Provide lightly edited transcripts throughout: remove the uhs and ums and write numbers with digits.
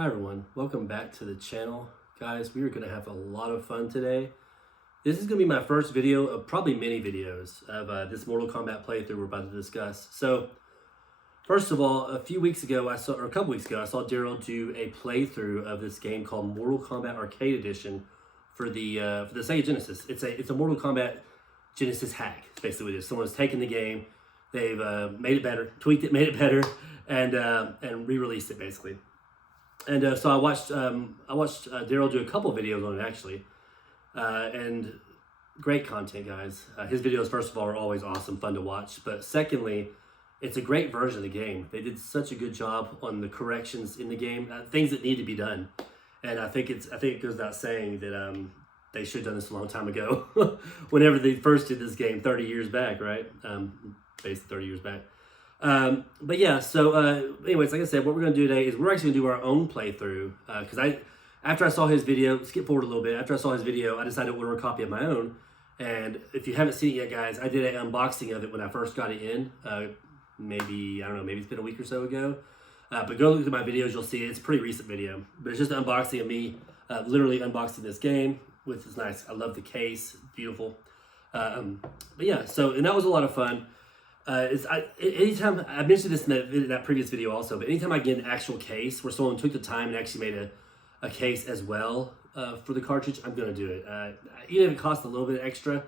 Hi everyone, welcome back to the channel. Guys, we are going to have a lot of fun today. This is going to be my first video of probably many videos of this Mortal Kombat playthrough we're about to discuss. So, first of all, a couple weeks ago, I saw Daryl do a playthrough of this game called Mortal Kombat Arcade Edition for the Sega Genesis. It's a Mortal Kombat Genesis hack. It's basically what it is. Someone's taken the game, they've made it better, tweaked it, made it better, and re-released it basically. And so I watched Daryl do a couple videos on it actually, and great content, guys. His videos, first of all, are always awesome, fun to watch. But secondly, it's a great version of the game. They did such a good job on the corrections in the game, things that need to be done. And I think it goes without saying that they should have done this a long time ago, whenever they first did this game 30 years back, right? Basically 30 years back. But yeah, so anyways, like I said, what we're going to do today is we're actually going to do our own playthrough, because after I saw his video, skip forward a little bit, after I saw his video, I decided to order a copy of my own. And if you haven't seen it yet, guys, I did an unboxing of it when I first got it in, maybe it's been a week or so ago. But go look at my videos, you'll see it. It's a pretty recent video, but it's just an unboxing of me literally unboxing this game, which is nice. I love the case, beautiful. But yeah, and that was a lot of fun. Anytime I mentioned this in that previous video also, but anytime I get an actual case where someone took the time and actually made a case as well for the cartridge, I'm gonna do it. Even if it costs a little bit extra,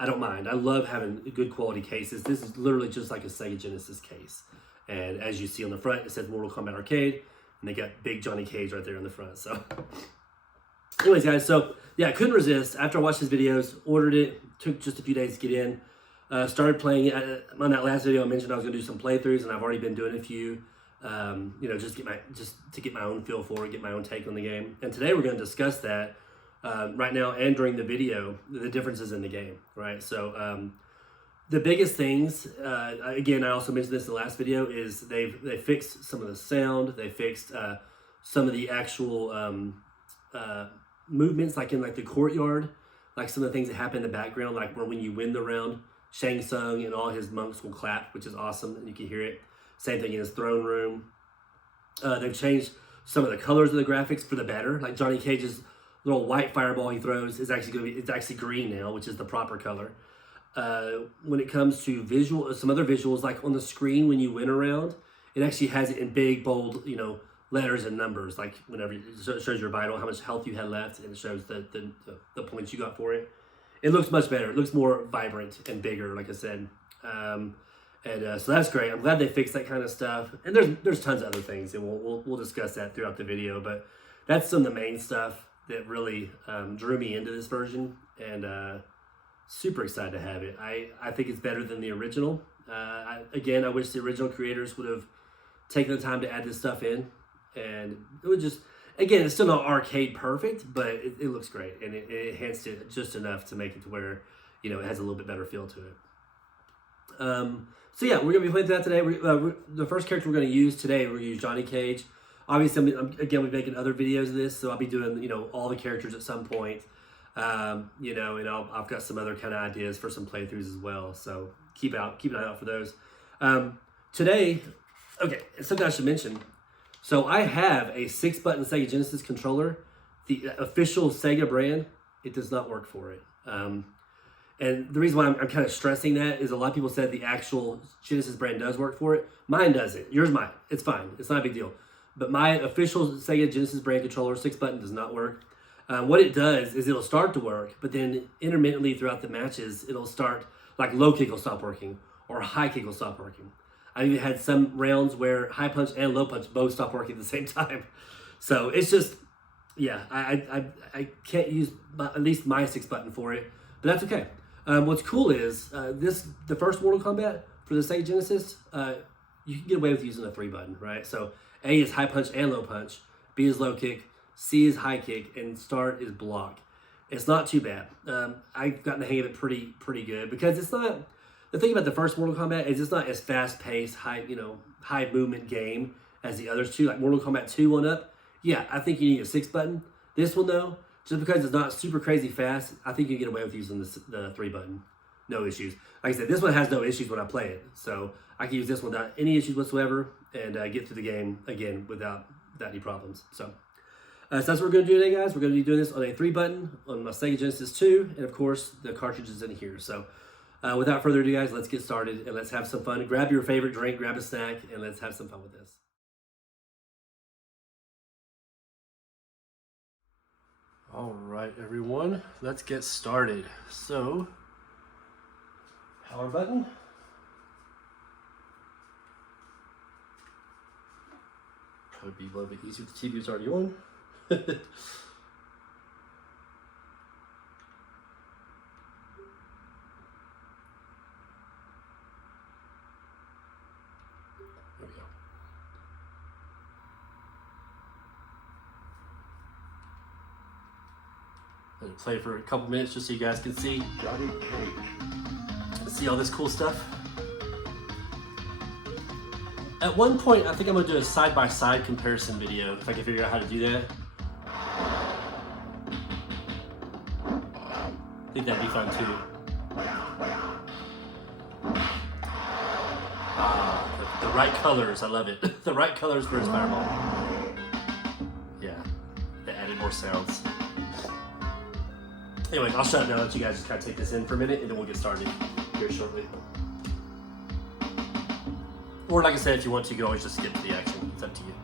I don't mind. I love having good quality cases. This is literally just like a Sega Genesis case, and as you see on the front, it says Mortal Kombat Arcade, and they got big Johnny Cage right there on the front. So, anyways, guys, so yeah, I couldn't resist. After I watched his videos, ordered it. Took just a few days to get in. Started playing it. On that last video I mentioned I was going to do some playthroughs, and I've already been doing a few, just to get my own feel for it, get my own take on the game. And today we're going to discuss that right now and during the video, the differences in the game, right? So the biggest things, again, I also mentioned this in the last video, is they fixed some of the sound, they fixed some of the actual movements, like in the courtyard, like some of the things that happen in the background, like when you win the round, Shang Tsung and all his monks will clap, which is awesome, and you can hear it. Same thing in his throne room. They've changed some of the colors of the graphics for the better. Like Johnny Cage's little white fireball he throws is actually green now, which is the proper color. When it comes to some other visuals, like on the screen when you win around, it actually has it in big, bold, letters and numbers. Like whenever it shows your vital, how much health you had left, and it shows the points you got for it. It looks much better. It looks more vibrant and bigger, like I said. So that's great. I'm glad they fixed that kind of stuff. And there's tons of other things, and we'll discuss that throughout the video. But that's some of the main stuff that really drew me into this version, and super excited to have it. I think it's better than the original. I wish the original creators would have taken the time to add this stuff in, and it would just... Again, it's still not arcade perfect, but it looks great, and it enhanced it just enough to make it to where, it has a little bit better feel to it. So yeah, we're going to be playing that today. The first character we're going to use today, we're going to use Johnny Cage. Obviously, we're making other videos of this, so I'll be doing, all the characters at some point. And I've got some other kind of ideas for some playthroughs as well, so keep an eye out for those. Today, okay, something I should mention. So I have a 6-button Sega Genesis controller, the official Sega brand. It does not work for it. And the reason why I'm kind of stressing that is a lot of people said the actual Genesis brand does work for it. Mine doesn't. Yours might. It's fine. It's not a big deal. But my official Sega Genesis brand controller, 6-button, does not work. What it does is it'll start to work, but then intermittently throughout the matches, it'll start, like low kick will stop working, or high kick will stop working. I even had some rounds where high punch and low punch both stopped working at the same time. So it's just, yeah, I can't use at least my 6-button for it, but that's okay. What's cool is the first Mortal Kombat for the Sega Genesis, you can get away with using a 3-button, right? So A is high punch and low punch, B is low kick, C is high kick, and start is block. It's not too bad. I've gotten the hang of it pretty good, because it's not... The thing about the first Mortal Kombat is it's not as fast-paced, high movement game as the others two, like Mortal Kombat 2 one up. Yeah, I think you need a 6-button. This one though, just because it's not super crazy fast, I think you can get away with using the 3-button. No issues. Like I said, this one has no issues when I play it, so I can use this one without any issues whatsoever, and get through the game again without without any problems. So that's what we're going to do today, guys. We're going to be doing this on a 3-button on my Sega Genesis 2, and of course the cartridge is in here. So without further ado, guys, let's get started and let's have some fun. Grab your favorite drink, grab a snack, and let's have some fun with this. All right, everyone, let's get started. So, power button. Probably be a little bit easier. The TV is already on. There we go. Let it play for a couple minutes just so you guys can see all this cool stuff. At one point, I think I'm gonna do a side-by-side comparison video if I can figure out how to do that. I think that'd be fun too. The right colors, I love it. The right colors for his fireball. Yeah, they added more sounds. Anyway, I'll shut it now, let you guys just kind of take this in for a minute, and then we'll get started here shortly. Or like I said, if you want to, you can always just skip to the action. It's up to you.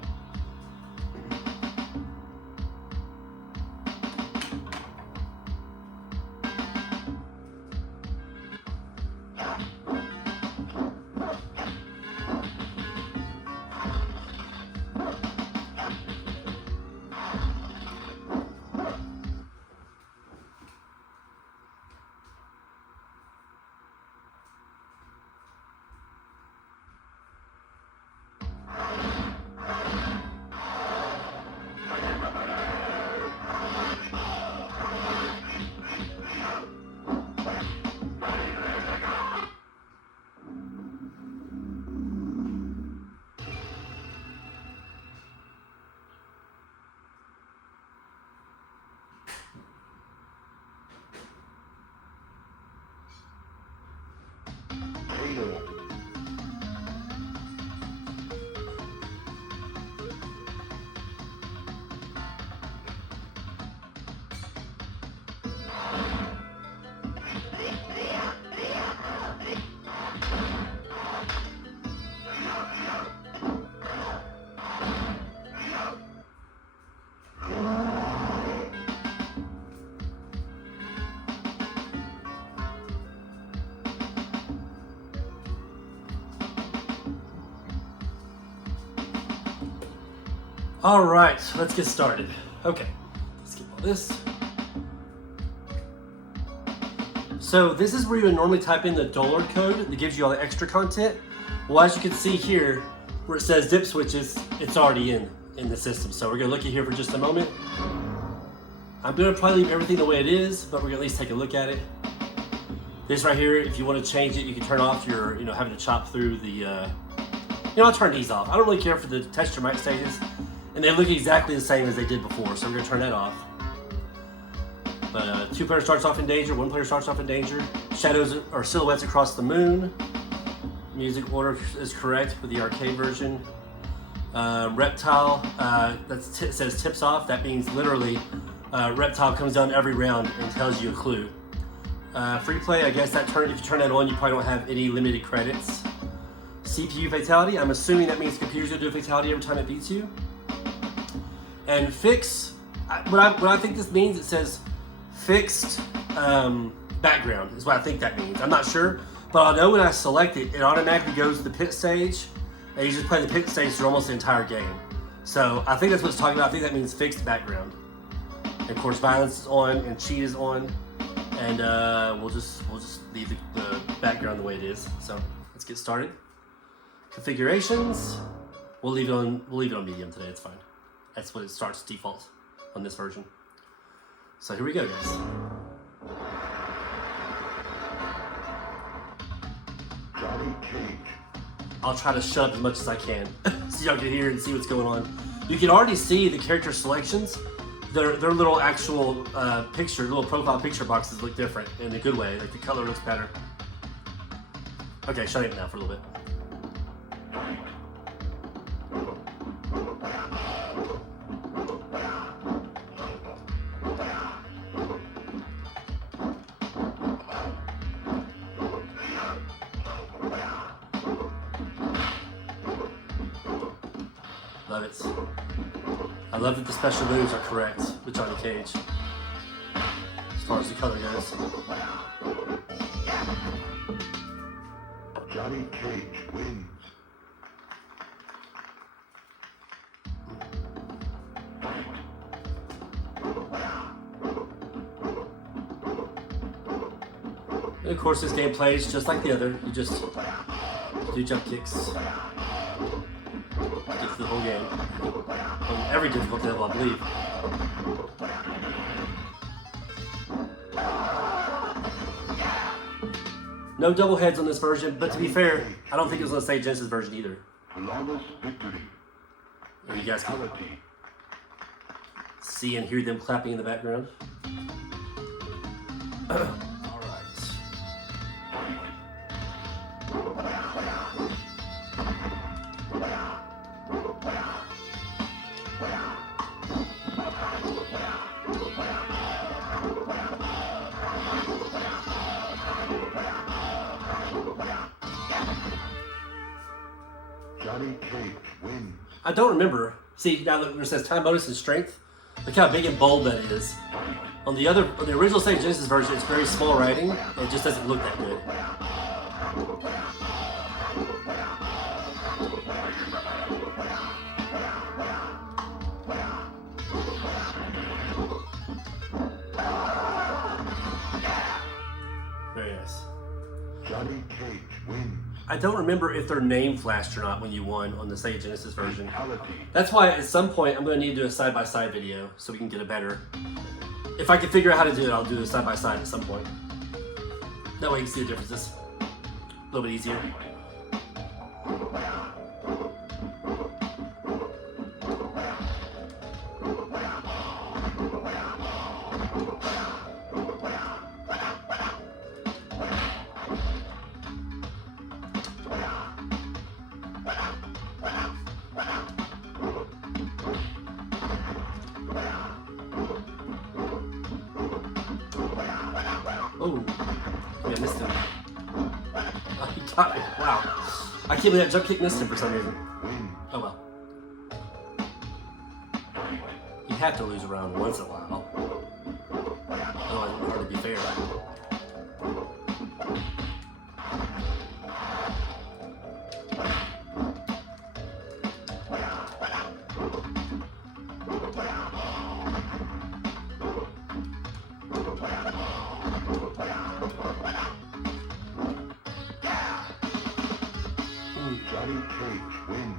All right, let's get started. Okay, let's skip all this. So this is where you would normally type in the download code that gives you all the extra content. Well, as you can see here, where it says dip switches, it's already in the system. So we're gonna look at here for just a moment. I'm gonna probably leave everything the way it is, but we're gonna at least take a look at it. This right here, if you want to change it, you can turn off your, having to chop through the, I'll turn these off. I don't really care for the texture mic stages. And they look exactly the same as they did before, so we're gonna turn that off. But 2-player starts off in danger, 1-player starts off in danger. Shadows or silhouettes across the moon. Music order is correct with the arcade version. Reptile, it says tips off. That means literally Reptile comes down every round and tells you a clue. Free play, I guess if you turn that on, you probably don't have any limited credits. CPU fatality, I'm assuming that means computers will do a fatality every time it beats you. And fix, what I think this means, it says fixed background is what I think that means. I'm not sure, but I know when I select it, it automatically goes to the pit stage, and you just play the pit stage through almost the entire game. So I think that's what it's talking about. I think that means fixed background. And of course, violence is on and cheat is on, and we'll just leave the background the way it is. So let's get started. Configurations, we'll leave it on medium today. It's fine. That's what it starts default on this version. So here we go, guys. I'll try to shut up as much as I can so y'all can hear and see what's going on. You can already see the character selections. Their little actual little profile picture boxes look different in a good way. Like the color looks better. Okay, shut it now for a little bit. Love it. I love that the special moves are correct with Johnny Cage, as far as the color goes. Johnny Cage wins. And of course, this game plays just like the other. You just do jump kicks. Get through the whole game. On every difficulty level, I believe. No double heads on this version, but to be fair, I don't think it was on the Sega Genesis version either. Flawless victory. And you guys can Fatality. see and hear them clapping in the background. Alright. Johnny Cage wins. I don't remember. See, now that it says time bonus and strength, look how big and bold that is. On the original Sega Genesis version, it's very small writing, and it just doesn't look that good. Very nice. Johnny Cage wins. I don't remember if their name flashed or not when you won on the Sega Genesis version. Fatality. That's why at some point I'm going to need to do a side-by-side video so we can get a better... If I can figure out how to do it, I'll do a side-by-side at some point. That way you can see the differences. A little bit easier. Oh, yeah, I missed him. Oh, he got me. Wow. I can't believe that jump kick missed him for some reason. Oh well. You have to lose a round once in a while. Otherwise, it's hard to be fair. Johnny Cage wins.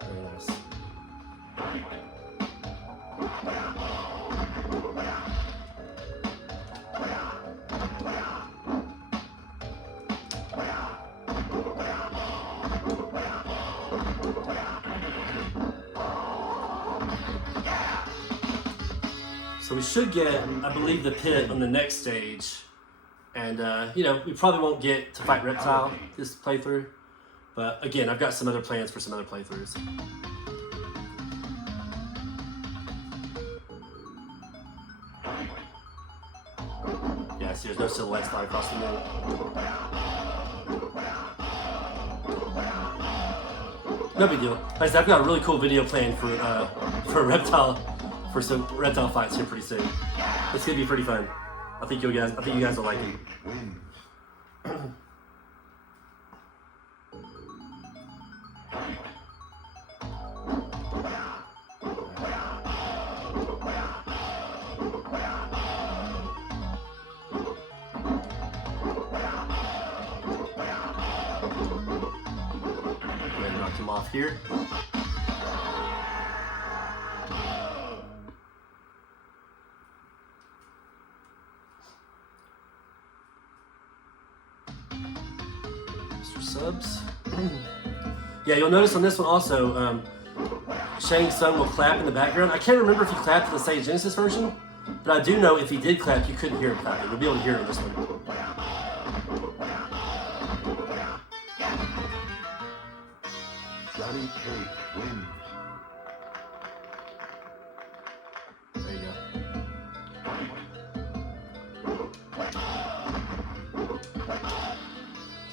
Very nice. So we should get, I believe, the pit on the next stage. And, you know, we probably won't get to fight Reptile this playthrough. But, again, I've got some other plans for some other playthroughs. Yeah, see, there's no silhouettes flying across the moon. No big deal. Like I said, I've got a really cool video planned for Reptile, for some Reptile fights here pretty soon. It's gonna be pretty fun. I think you guys will like it. Wins. Gonna knock him off here. Subs. Yeah, you'll notice on this one also, Shang Tsung will clap in the background. I can't remember if he clapped in the Sega Genesis version, but I do know if he did clap, you couldn't hear him clapping. You'll be able to hear it on this one. Johnny Cage wins. There you go.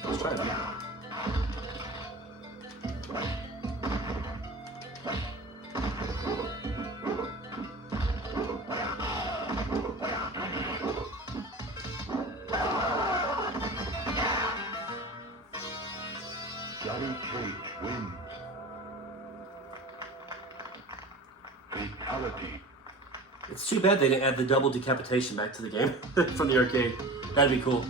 Let's try that. Johnny Cage wins. Fatality. It's too bad they didn't add the double decapitation back to the game from the arcade. That'd be cool.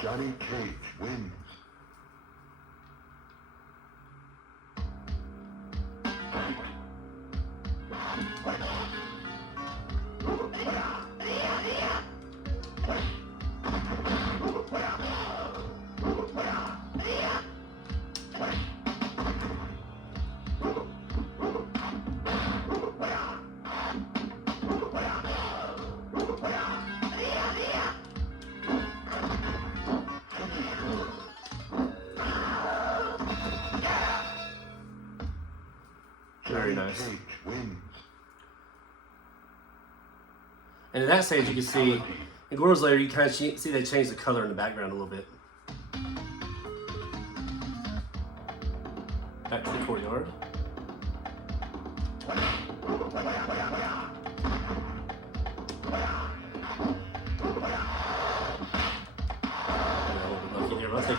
Johnny Cage wins. Very nice. Cage wins. And in that stage, you can see in Goro's layer, you kind of see they changed the color in the background a little bit. Back to the courtyard. Lucky here, I'll take it.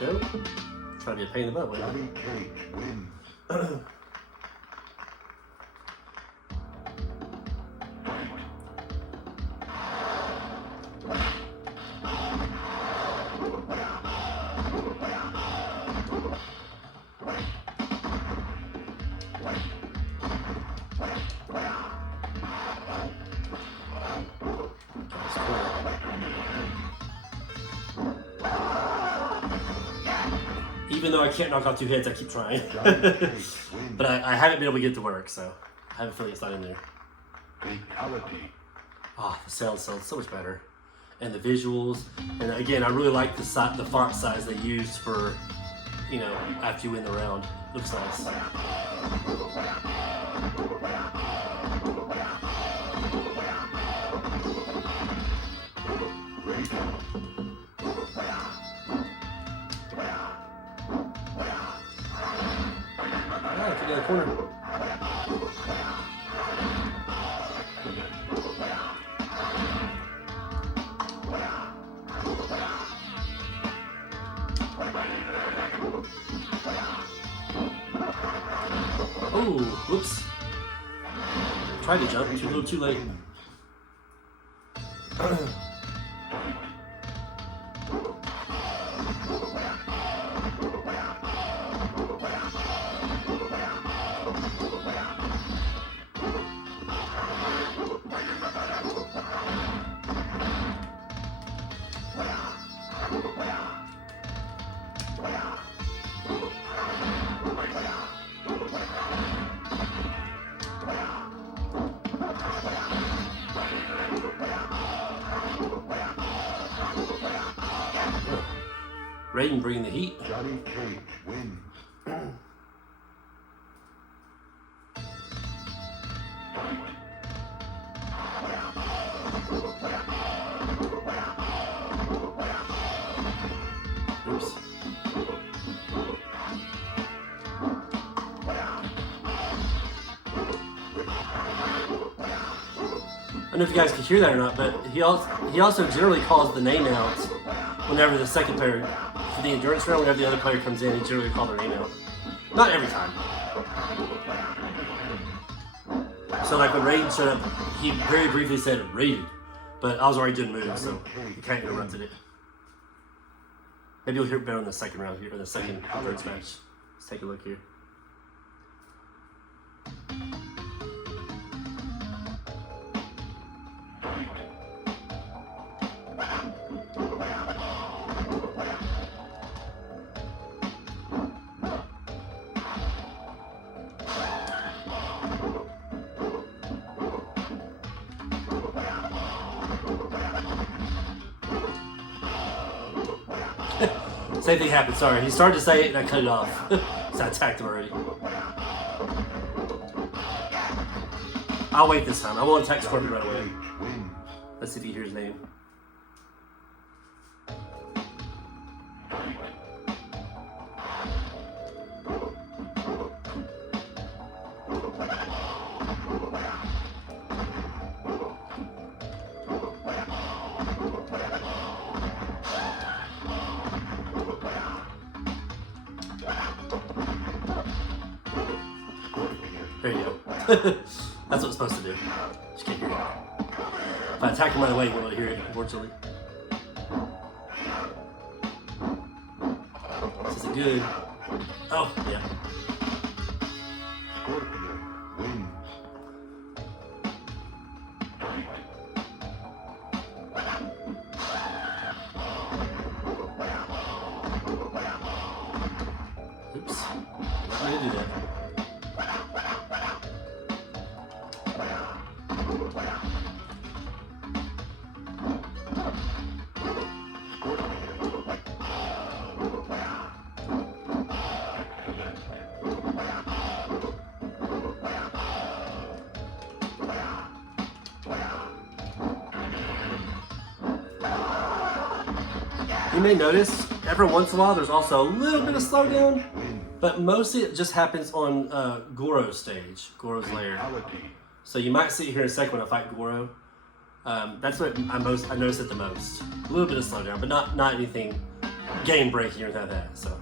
Go. Try to be a pain in the butt, wouldn't Johnny Cage wins. That's cool. Even though I can't knock out two heads, I keep trying. But I haven't been able to get it to work, so I have a feeling it's not in there. Fatality. Ah, the sound sounds so much better. And the visuals. And again, I really like the font size they used for, you know, after you win the round. Looks nice. Ah, get in the corner. Oh, whoops. Tried to jump, a little too late. Raiden bringing the heat. Johnny Cage wins. Oops. I don't know if you guys can hear that or not, but he also generally calls the name out whenever the second player, for the endurance round, whenever the other player comes in, he generally calls their name out. Not every time. So like when Raiden showed up, he very briefly said Raiden, but I was already doing moves, so he kind of interrupted it. Maybe you'll hear it better in the second round here, or the second endurance match. Let's take a look here. Same thing happened, sorry. He started to say it and I cut it off. So I attacked him already. I'll wait this time. I won't attack Scorpion right away. Let's see if you hear his name. There you go. That's what it's supposed to do. Just can't hear it. If I attack him right away, you won't hear it, unfortunately. This isn't good. Oh, yeah. Oops. I'm not gonna do that. You may notice every once in a while there's also a little bit of slowdown, but mostly it just happens on Goro's stage, Goro's lair. So you might see it here in a second when I fight Goro. That's what I notice it the most. A little bit of slowdown, but not anything game breaking or anything like that. So.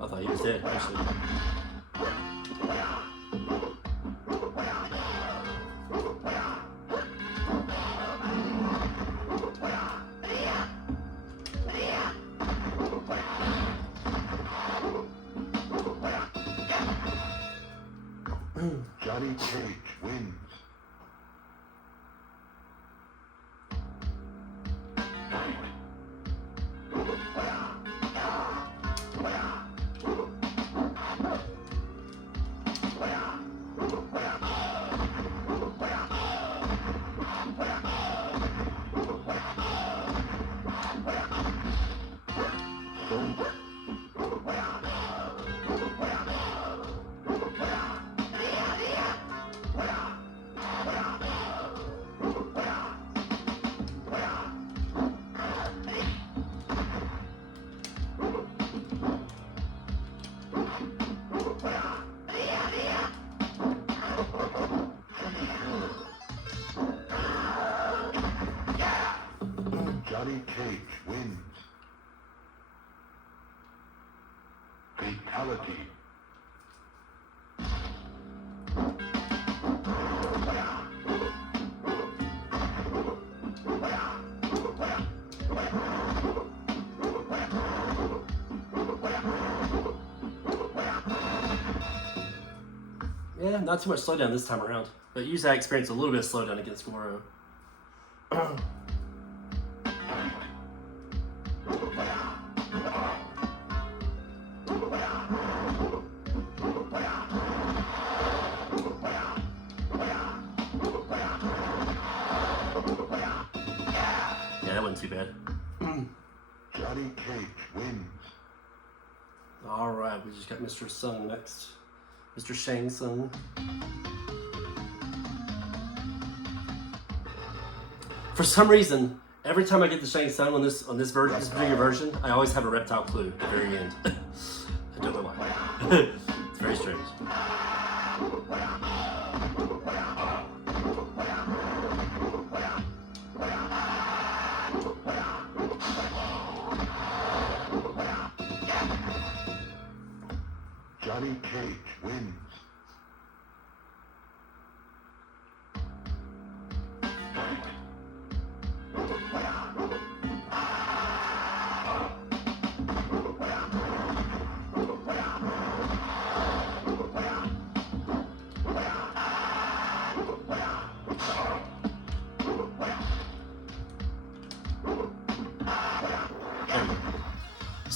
I thought he was dead, actually. Johnny Cage wins. Johnny Cage wins. Fatality. Yeah, not too much slowdown this time around. But usually I experience a little bit of slowdown against Goro. Yeah, that wasn't too bad. Johnny Cage wins. Alright, we just got Mr. Sung next. Mr. Shang Tsung. For some reason, every time I get the Shang Tsung on this version, this particular version, I always have a reptile clue at the very end. I don't know why. It's very strange. Johnny Cage wins.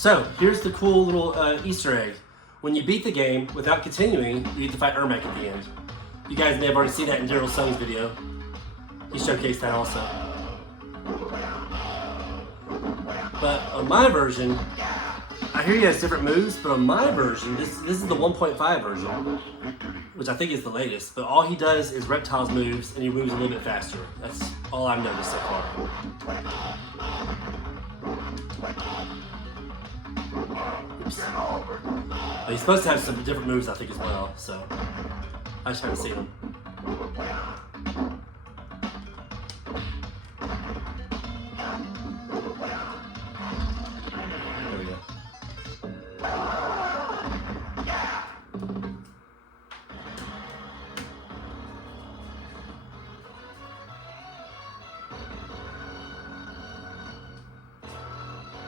So here's the cool little Easter egg. When you beat the game without continuing, you get to fight Ermac at the end. You guys may have already seen that in Daryl Sung's video. He showcased that also. But on my version, I hear he has different moves, but on my version, this is the 1.5 version, which I think is the latest. But all he does is Reptile's moves, and he moves a little bit faster. That's all I've noticed so far. Oops. But he's supposed to have some different moves, I think, as well. So I just haven't seen them. There we go.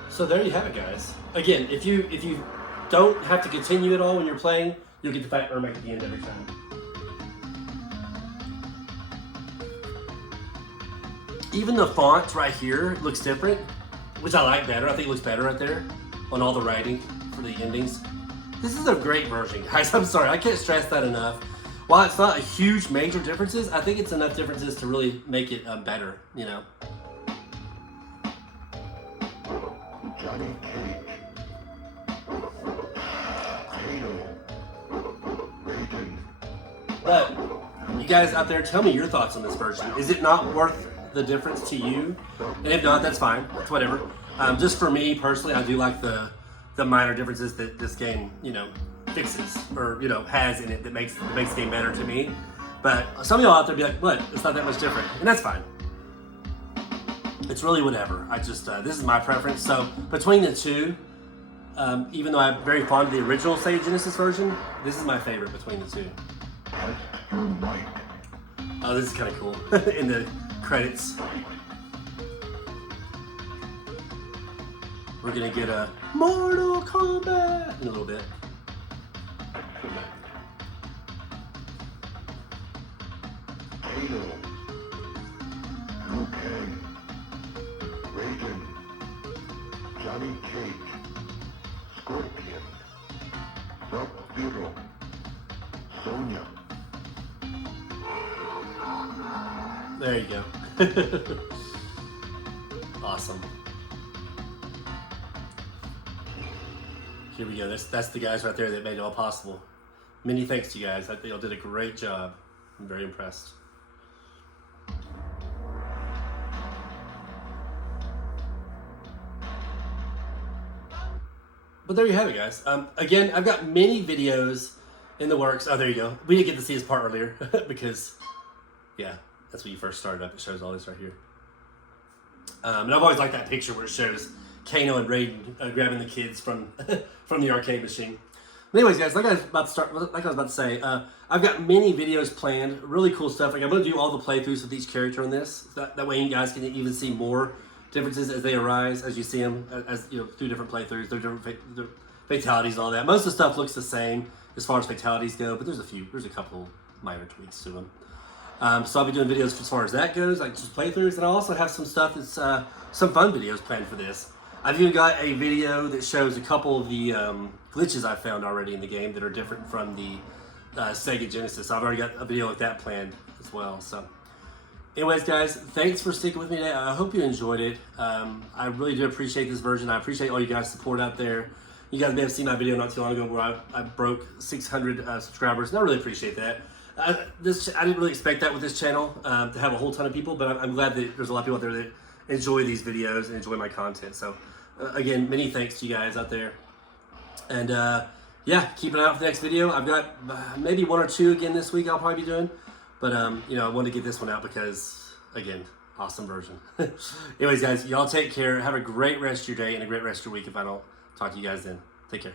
So there you have it, guys. Again, if you don't have to continue at all when you're playing, you'll get to fight Ermac at the end every time. Even the font right here looks different, which I like better. I think it looks better right there on all the writing for the endings. This is a great version, guys. I'm sorry, I can't stress that enough. While it's not a huge major differences, I think it's enough differences to really make it better, you know. Johnny Cage. Kano. Raiden. But you guys out there, tell me your thoughts on this version. Is it not worth the difference to you? And if not, that's fine. That's whatever. Just for me personally, I do like the minor differences that this game, you know, fixes or, you know, has in it that makes the game better to me. But some of y'all out there be like, what? It's not that much different, and that's fine. It's really whatever. I just this is my preference. So between the two, even though I'm very fond of the original Sega Genesis version, this is my favorite between the two. Oh, this is kind of cool in the credits. We're gonna get a Mortal Kombat in a little bit. Kano. Liu Kang. Raiden. Johnny Cage. Scorpion. Sub-Zero. Sonya. There you go. Awesome. Here we go. That's the guys right there that made it all possible. Many thanks to you guys. I think y'all did a great job. I'm very impressed. But there you have it, guys. Again, I've got many videos in the works. Oh, there you go. We didn't get to see this part earlier because, yeah, that's when you first started up. It shows all this right here. And I've always liked that picture where it shows Kano and Raiden grabbing the kids from from the arcade machine. But anyways, guys, like I was about to say, I've got many videos planned, really cool stuff. Like I'm going to do all the playthroughs with each character on this. That way you guys can even see more differences as they arise, as you see them, as you know, through different playthroughs, through different fatalities and all that. Most of the stuff looks the same as far as fatalities go, but there's a couple minor tweaks to them. So I'll be doing videos as far as that goes, like just playthroughs, and I also have some stuff that's some fun videos planned for this. I've even got a video that shows a couple of the glitches I found already in the game that are different from the Sega Genesis. I've already got a video like that planned as well. So, anyways, guys, thanks for sticking with me today. I hope you enjoyed it. I really do appreciate this version. I appreciate all you guys' support out there. You guys may have seen my video not too long ago where I broke 600 subscribers, and I really appreciate that. I didn't really expect that with this channel, to have a whole ton of people, but I'm glad that there's a lot of people out there that enjoy these videos and enjoy my content. So, again, many thanks to you guys out there. And, yeah, keep an eye out for the next video. I've got maybe one or two again this week I'll probably be doing. But, you know, I wanted to get this one out because, again, awesome version. Anyways, guys, y'all take care. Have a great rest of your day and a great rest of your week if I don't talk to you guys then. Take care.